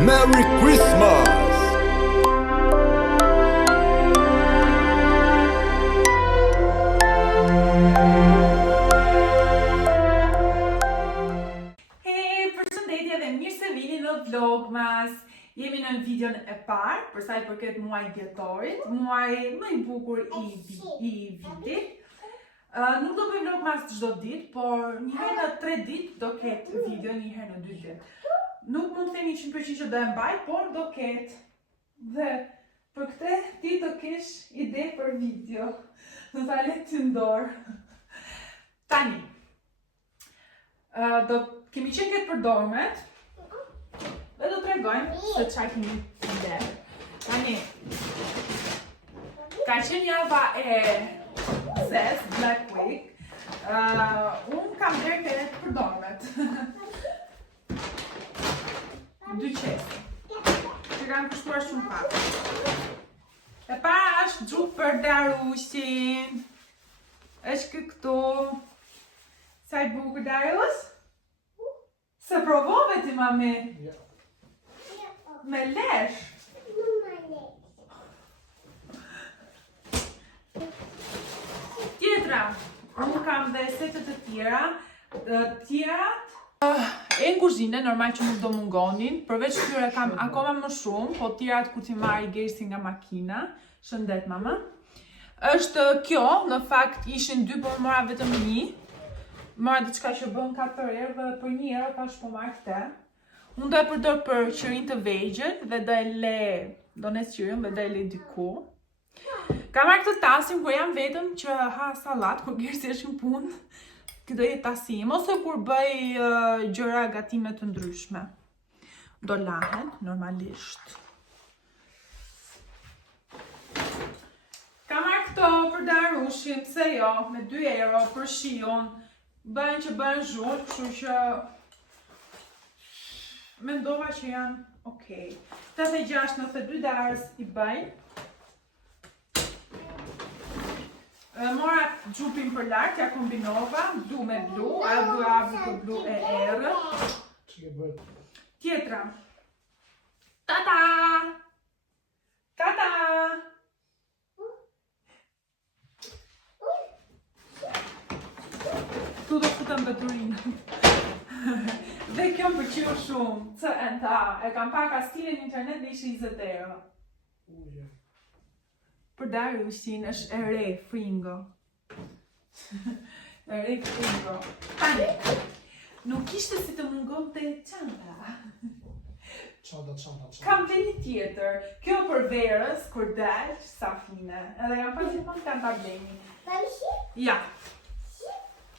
Merry Christmas! Hey, përshëndetje dhe mirë se vini në Vlogmas. Jemi në videon e parë, për sa i përket muajit dhjetorit, muaji më i bukur i vitit. Nuk do bëjmë Vlogmas çdo ditë, por një herë në 3 ditë do ketë video, një herë në 2 ditë. Nuk mund të themi 100% që do e mbaj, por do ketë. Dhe për këtë ti do kesh ide për video. Do ta le të ndor. Tani. Kemi qenë këtë përdormet dhe do t'regojmë se çfarë kemi blerë. Tani. Ka qenë java e zez, Black Week. Unë kam blerë këtë përdormet. 2 qese, që kanë kushtuar shumë pak. E para është gjupë për Darusin. Është këtu. Sa i bukur Darus? Se provove ti mami? Me lesh? Tjetra, unë kam dhe setet e tjera. Tjerat e në kuzhine, normal që nuk do mungonin, përveç këtyre kam akoma më shumë, po tjerat kur ti marri gersi nga makina. Shëndet mama. Është kjo, në fakt ishin 2, por mora vetëm 1. Mora diçka që bën 4 erë dhe për 1 euro pash po marr këtë. Unë do e përdor për qërin të vegjël dhe do e le, do ne sqyrim dhe do e le diku. Kam marrë këtë tasim kur jam vetëm që ha sallat, kur gersi është në punë. Do jetë tasim, ose kur bëj gjëra gatime të ndryshme. Do lahen, normalisht. Ka marrë këto për Darushin, pse jo, me 2 euro për shion. Bëjnë që bëjnë zhurë, kështu që mendova që janë okej. 86-92 Darus i bëjnë. Mora gjupin për lartë, ja kombinova, blu me blu, a blu blu e erë. Tjetra. Tata! Tata! Tu do futëm beturinë. Dhe kjo më pëlqeu shumë, CNTA, e kam pa ka stilin internet dhe ishte 20 euro. Për Darusin është e re, fringo. E re fringo. Tani, nuk ishte si të mungon të çanta. Kam të një tjetër. Kjo për verës, kur del, sa fine. Edhe jam pa gjithmonë kanë ta bleni. Ja.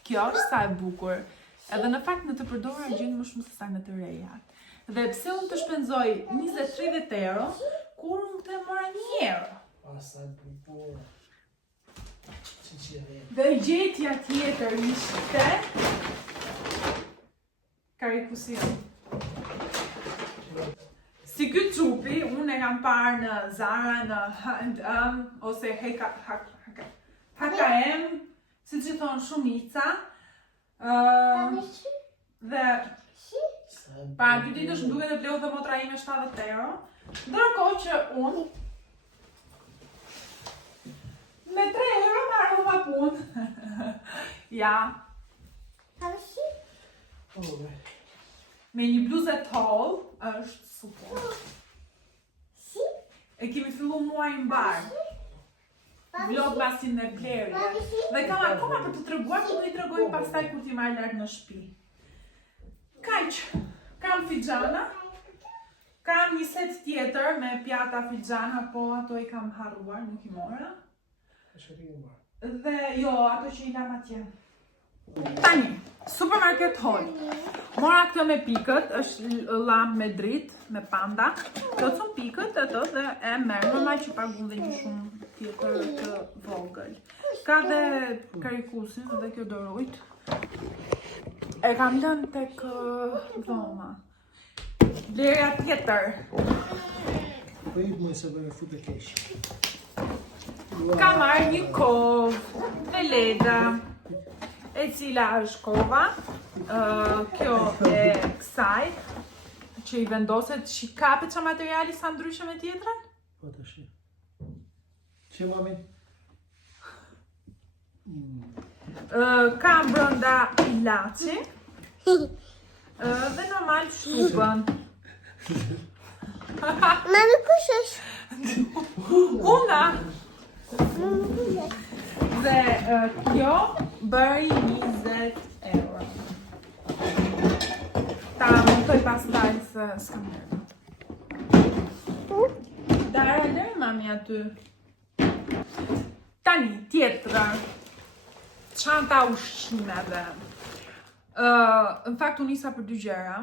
Kjo është sa e bukur. Edhe në fakt në të përdorura gjën më shumë se sa në të reja. Dhe pse unë të shpenzoj 20-30 euro, kur unë këtë mora 1 euro. Dhe gjetja tjetër ishte karikusin. Si këtë trupi, unë e kam parë në Zara, në H&M, ose H&M, si që thonë shumica. Dhe para 2 ditësh më duke të bleu dhe motra ime 70 euro. Ndërkohë që unë me 3 euro marrë ma punë. Ja. Me një bluzë tall është super. E kemi fillu muaj mbar. Vlogmasin e blerje. Dhe kam akoma për të treguar, që do i tregoj pastaj kur ti marrë larg në shtëpi. Kaq. Kam fixhana. Kam një set tjetër me pjata fixhana, po ato i kam harruar, nuk i mora. Dhe jo, ato që i lam atje. Tani, supermarket hall. Mora këtë me pikët, është lamp me dritë, me panda. Këto son pikët ato dhe e merr, normal që pagun dhe një shumë tjetër të vogël. Ka dhe karikusin dhe kjo dorujt. E kam lënë tek dhoma. Blerja tjetër. Po i më se bëve fut e kesh. Ka marrë një kovë me leda, e cila është kova. Kjo e kësaj, që i vendoset shikape që materiali sa ndryshe me tjetrën? Po të shi. Që mami? Kam brënda ilaci dhe normal shupën. Mami, kush është? Una! Dhe kjo bëri 20 euro. Ta montoj pastaj se s'kam nerva. Dara, lërë mami aty. Tani, tjetra. Çanta ushqimeve. Në fakt unë nisa për 2 gjëra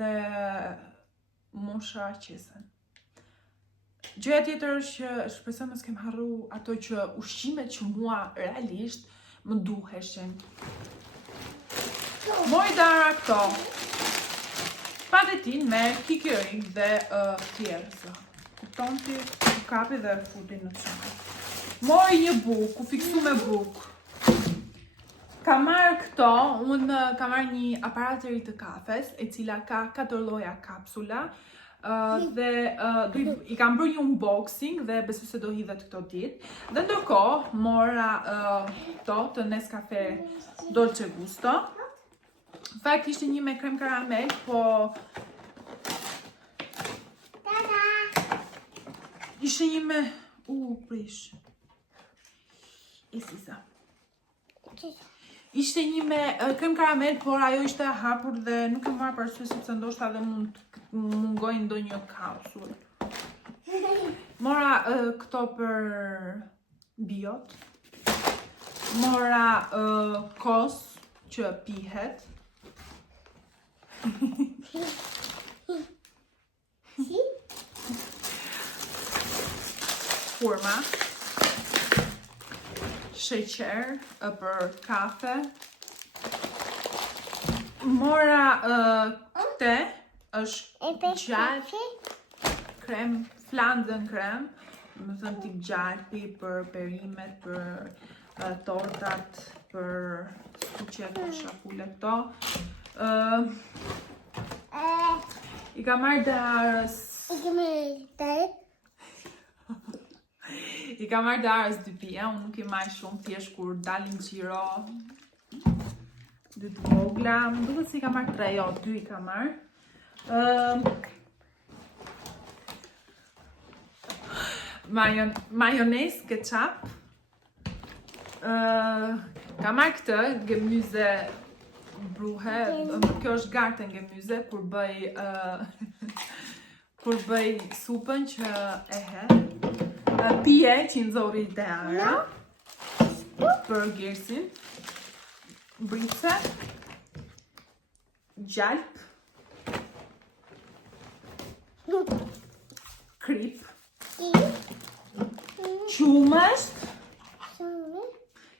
dhe mosha qesen. Gjëja tjetër është që shpresoj mos kem harru ato që ushqimet që mua realisht më duheshin. Moj Dara këto. Patetin me kikëring dhe tjerësa. Kupton ti kapi dhe futi në çantë. Moj një buk, u fiksu me buk. Kam marrë këto, unë kam marrë një aparat të ri të kafes, e cila ka 4 lloja kapsula, dhe i kam bërë një unboxing dhe besoj se do hidhet këto ditë. Dhe ndërkohë mora këto të Nescafe Dolce Gusto. Në fakt ishte një me krem karamel, po ishte një me prish. Ishte një me krem karamel, por ajo ishte e hapur dhe nuk e marrë parasysh sepse ndoshta dhe mund mungojnë ndonjë kapsul. Mora këto për biot. Mora kos që pihet. Hurma. Sheqer për kafe. Mora te është gjalpi, krem, flandën krem, më thënë tip gjalpi për perimet, për tortat, për suqet, për shapullet to. I ka marrë Darës. I ka marrë Darës 2 pija, unë nuk i marrë shumë, thjesht kur dalin xhiro 2 të vogla, më duket se i ka marrë 3, jo, 2 i ka marrë. Majonez, ketchup. Ka marrë këtë, gemyze bruhe, kjo është garten gemyze, kur bëj supën që e he. Pije që nxori Dara për gjersin. Brice. Gjalp. Krip. Qumësht.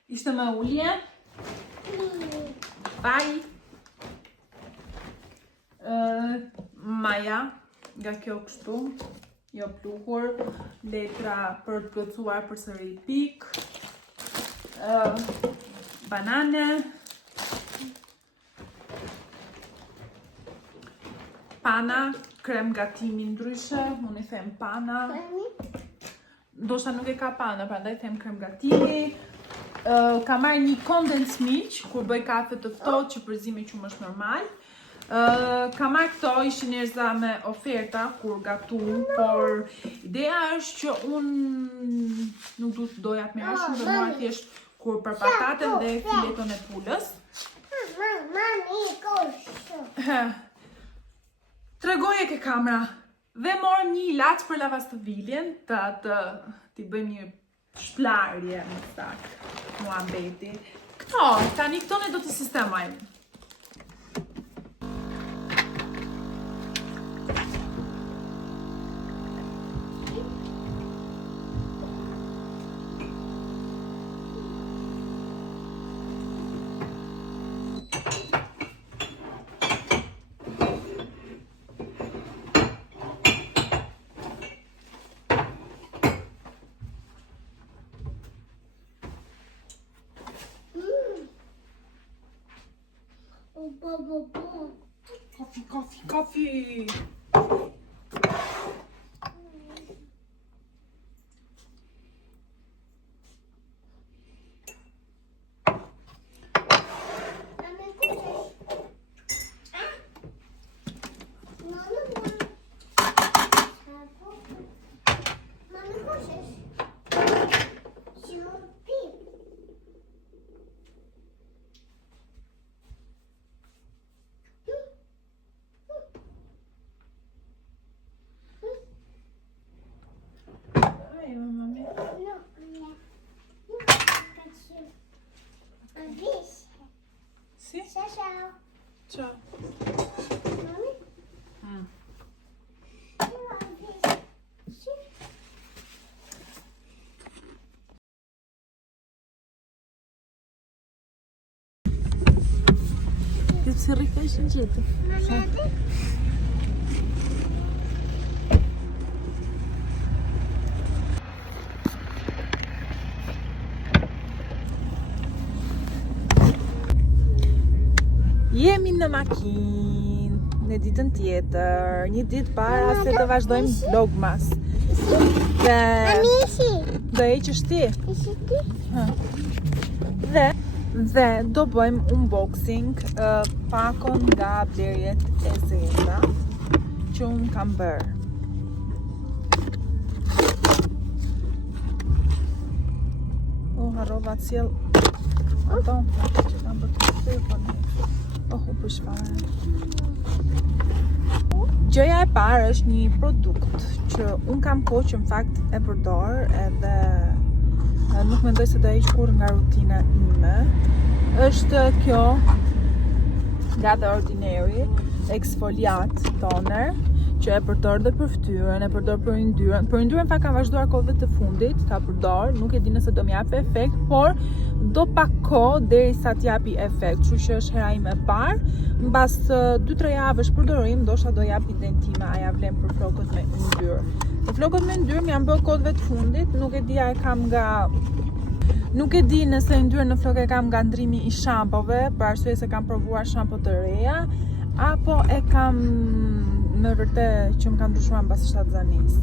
Ishte me ulje. Vaj. Maja. Nga kjo kështu. Jo pluhur. Letra për të plotësuar përsëri pik. Banane. Pana, krem gatimi ndryshe, unë i them pana. Ndoshta nuk e ka pana, prandaj them krem gatimi. Ka marrë një condensed milk kur bëj kafe të ftohtë që përzimi qumë është normal. Ka marrë këto, ishin njerëza me oferta kur gatum, por ideja është që unë nuk du të doja të merra shumë dhe mua thjesht kur për pataten dhe fileton e pulës. Tregoje ke kamera dhe morëm një ilaç për lavastoviljen, t'i bëjmë një shplarje më saktë, mua mbeti. Këto, tani këto ne do t'i sistemojmë. Coffee. Sì? Ciao. Ciao. Mami? Sì. Che si rifece in giro. Jemi në makinë në ditën tjetër, një ditë para se të vazhdojmë vlogmas. Dhe Amici. do heqësh ti. Ishi ti? Dhe do bëjmë unboxing pakon nga blerjet e zeza që unë kam bërë. Harrova të sjell ato që kam bërë të sipër. U përshfare. Gjëja e parë është një produkt që unë kam kohë që në fakt e përdor edhe nuk mendoj se do heq kurrë nga rutina ime. Është kjo nga The Ordinary Exfoliat Toner që e përdor dhe për fytyrën, e përdor për yndyrën. Për yndyrën fakt kam vazhduar kohëve të fundit ta përdor, nuk e di nëse do m'jap efekt, por do pak kohë derisa t'japi efekt, kështu që është hera ime e parë. Mbas 2-3 javësh përdorim, ndoshta do jap idenë time a ja vlen për flokët me yndyrë. Për flokët me yndyrë më janë bërë kohëve të fundit, nuk e di a e kam nga Nuk e di nëse yndyrën në flokë e kam nga ndrimi i shampove, për arsye se kam provuar shampo të reja, apo e kam me vërtet që më kanë ndryshuar mbas shtatzanisë.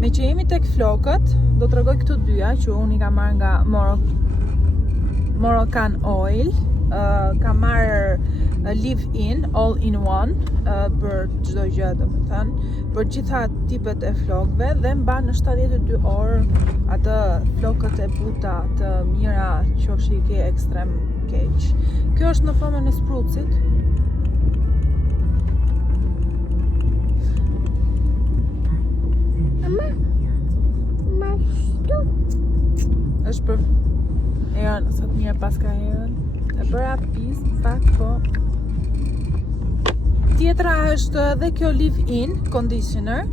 Me që jemi tek flokët, do t'rregoj këto dyja që unë i kam marrë nga Moroccan Oil. Kam marrë Live-In, All-in-One për çdo gjë, domethënë, për gjitha tipet e flokëve dhe mban në 72 orë atë flokët e buta të mira qofshi i ke ekstrem keq. Kjo është në formën e sprucit. Ma shtu. Është për herën, sa të mirë paska herën. E bëra pis, fakt po. Tjetra është dhe kjo Live-In Conditioner.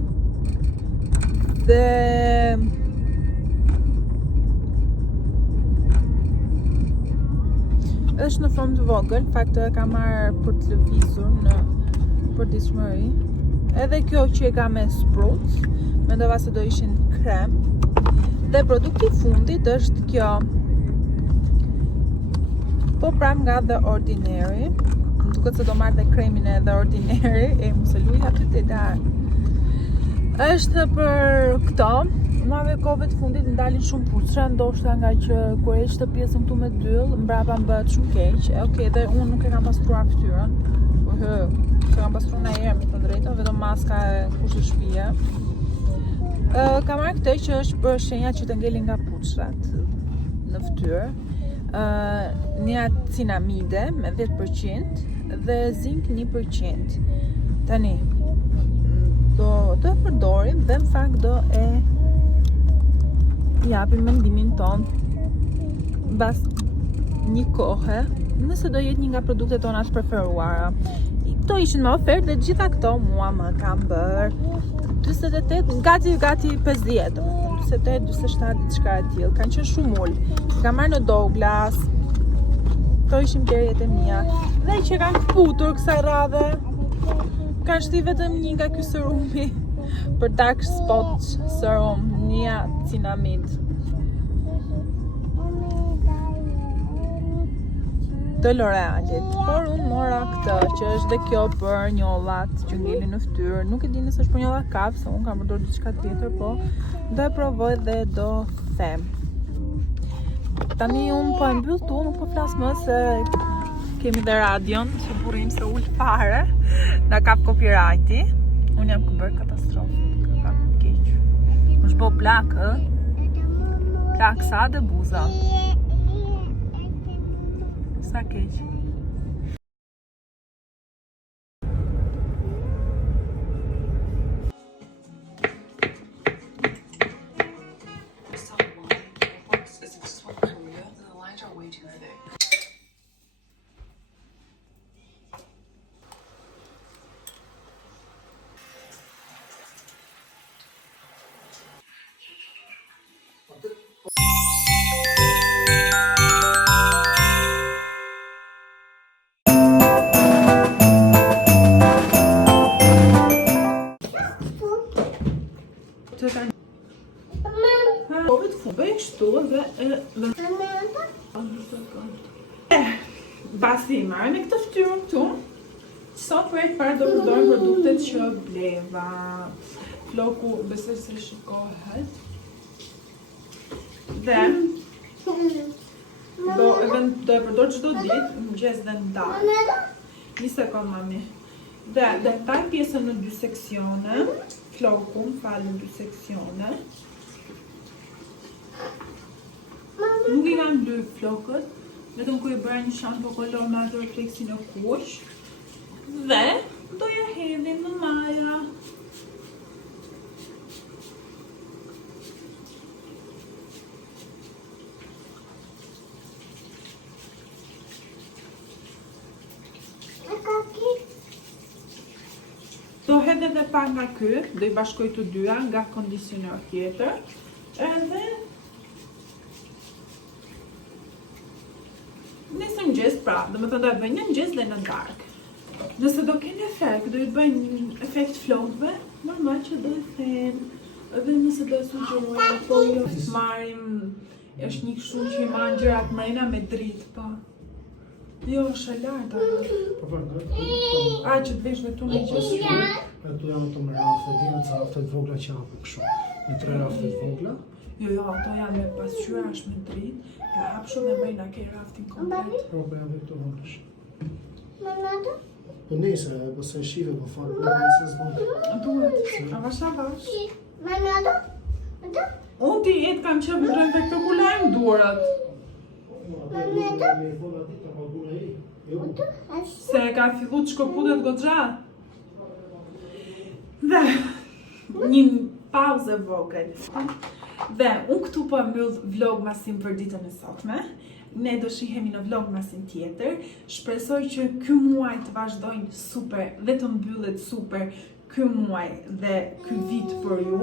Dhe është në formë të vogël, fakt e kam marrë për të lëvizur në përditshmëri. Edhe kjo që e ka me spruc, mendova se do ishin krem. Dhe produkti i fundit është kjo. Po pram nga The Ordinary. Më duket se do marrë dhe kremin e The Ordinary. Mos e luaj aty te dar. Është për këto. Mave kohëve të fundit më dalin shumë puçra, ndoshta nga që kur heq të pjesën këtu me dyll, mbrapa më bëhet shumë keq. Okej, dhe unë nuk e kam pastruar fytyrën. Se kam pastruar ndonjëherë me të drejtën, vetëm maska e kushtit shtëpie. Kam marrë këtë që është për shenjat që të ngelin nga puçrat në fytyrë. Niacinamide me 10% dhe zink 1%. Tani do të përdorim dhe në fakt do e japim mendimin ton mbas një kohe, nëse do jetë një nga produktet tona të preferuara. Këto ishin me ofertë dhe gjitha këto mua më kam bërë 48, gati 50, 48, 47, diçka e tillë. Kanë qenë shumë ul. Kam marrë në Douglas. Këto ishin blerjet e mia. Dhe që kanë futur kësaj radhe, kanë shti vetëm një nga ky serumi për dark spot serum, niacinamide. të L'Orealit, por unë mora këtë, që është dhe kjo për njollat që ngelin në fytyrë. Nuk e di nëse është për njollat kap, se unë kam përdorur diçka tjetër, po do e provoj dhe do them. Tani unë po e mbyll tu, nuk po flas më se kemi dhe radion, që burim se ul fare, na kap copyrighti. Unë jam bërë katastrofë, kam keq. Më shbo plakë, plaksa dhe buza. Sa keq. Bëj kështu dhe basi marrë me këtë fytyrën këtu. Sot për e parë do përdojmë produktet që bleva. Floku besoj se shikohet. Dhe do e përdor çdo ditë, mëngjes dhe në darkë. Një sekond mami. Dhe taj pjesën në 2 seksione. Floku më falë në 2 seksione. Nuk i kam blu flokët, vetëm ku i bëra një shampo kolor me atë refleksin e kuq. Dhe do ja hedhim në maja. Do hedh edhe pak nga ky, do i bashkoj të dyja nga kondicioner tjetër. Edhe nëse mëngjes pra, do me thënë do e bëj në mëngjes dhe në darkë. Nëse do keni efekt, do i bëj efekt flokëve, normal që do e them. Edhe nëse do e sugjeroj, po jo marrim, është një kështu që i marrin gjërat mrena me dritë, po. Jo, është e lartë. Po vërtet. A, që të vesh me tu në gjësë? Ato janë të më raftet, janë ca raftet vogla që janë për kështu. Me 3 raftet vogla. Jo, ato janë me pasqyra, është me dritë. Ja hapshu dhe bëjnë a kej raftin komplet. Po bëjnë dhe këto voglash. Mamado? Po nese, po se shive po farë, po nese s'bën. Duhet, avash. Mamado? Unë ti jetë kam qëpë drejnë dhe këtë kulajmë durat. Se ka fillu të shkoputet goxha. Dhe, një pauze vogël. Dhe, unë këtu po mbyll vlogmasin për ditën e sotme. Ne do shihemi në vlogmasin tjetër. Shpresoj që ky muaj të vazhdojnë super dhe të mbyllet super ky muaj dhe ky vit për ju.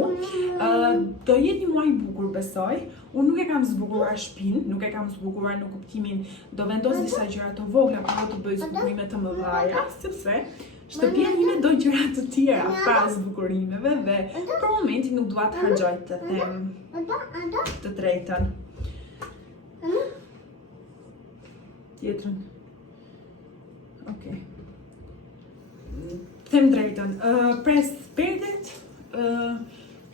Do jetë një muaj i bukur besoj. Unë nuk e kam zbukuruar shtëpinë, nuk e kam zbukuruar në kuptimin do vendos disa gjëra të vogla për të bëj zbukurime të mëdha, sepse shtëpia ime do gjëra të tjera para zbukurimeve dhe për momentin nuk dua të harxoj të them të drejtën. Tjetrën. Okej. Them drejtën. Pres perdet.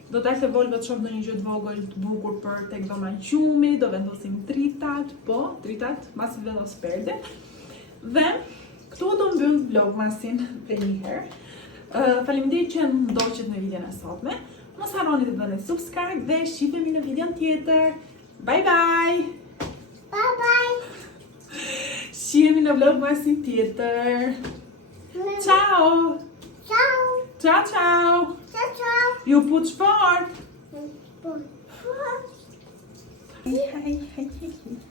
Do dalë të volve të shoh në një gjë të vogël të bukur për tek dhoma qumi, do vendosim dritat, masi vendos perde. Dhe këtu do mbyll vlogmasin për një herë. Faleminderit që më ndoqët në videon e sotme. Mos harroni të bëni subscribe dhe shihemi në videon tjetër. Bye bye. Bye bye. Shihemi në vlogmasin tjetër. Ciao. Ciao. Ciao ciao. Ciao ciao. Ju puç fort. Fort. Hej.